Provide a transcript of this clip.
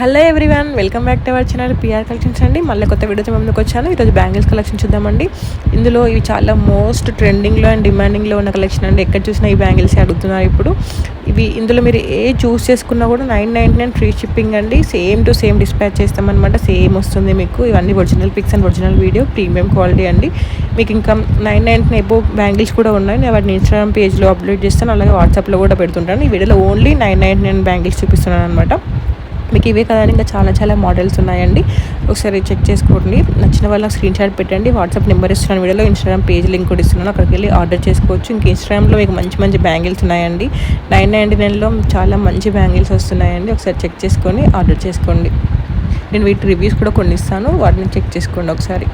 Hello everyone, welcome back to our channel PR collections అండి. మళ్ళీ కొత్త వీడియోతో ముందుకు వచ్చాను. ఈరోజు బ్యాంగిల్స్ కలెక్షన్ చూద్దామండి. ఇందులో ఇవి చాలా మోస్ట్ ట్రెండింగ్లో అండ్ డిమాండింగ్లో ఉన్న కలెక్షన్ అండి. ఎక్కడ చూసినా ఈ బ్యాంగిల్స్ అడుగుతున్నారు ఇప్పుడు. ఇందులో మీరు ఏ చూస్ చేసుకున్నా కూడా 999 ఫ్రీ షిప్పింగ్ అండి. సేమ్ టు సేమ్ డిస్పాచ్ చేస్తామన్నమాట. సేమ్ వస్తుంది మీకు. ఇవన్నీ original pics and original video, premium quality అండి. మీకు ఇంకా 999 ఎబో బ్యాంగిల్స్ కూడా ఉన్నాయి. నేను వాటిని ఇన్స్టాగ్రామ్ పేజ్లో అప్లోడ్ చేస్తాను, అలాగే వాట్సాప్లో కూడా పెడుతుంటాను. ఈ వీడియోలో ఓన్లీ 999 బ్యాంగిల్స్ చూపిస్తున్నాను అనమాట. మీకు ఇవే కదండి, ఇంకా చాలా మోడల్స్ ఉన్నాయండి. ఒకసారి చెక్ చేసుకోండి. నచ్చిన వాళ్ళకి స్క్రీన్ షాట్ పెట్టండి. వాట్సాప్ నెంబర్ ఇస్తున్నాను వీడియోలో, ఇన్స్టాగ్రామ్ పేజ్ లింక్ కూడా ఇస్తున్నాను, అక్కడికి వెళ్ళి ఆర్డర్ చేసుకోవచ్చు. ఇంకా ఇన్స్టాగ్రామ్లో మీకు మంచి బ్యాంగిల్స్ ఉన్నాయండి. 999లో చాలా మంచి బ్యాంగిల్స్ వస్తున్నాయండి. ఒకసారి చెక్ చేసుకొని ఆర్డర్ చేసుకోండి. నేను వీటి రివ్యూస్ కూడా కొన్ని ఇస్తాను, వాటిని చెక్ చేసుకోండి ఒకసారి.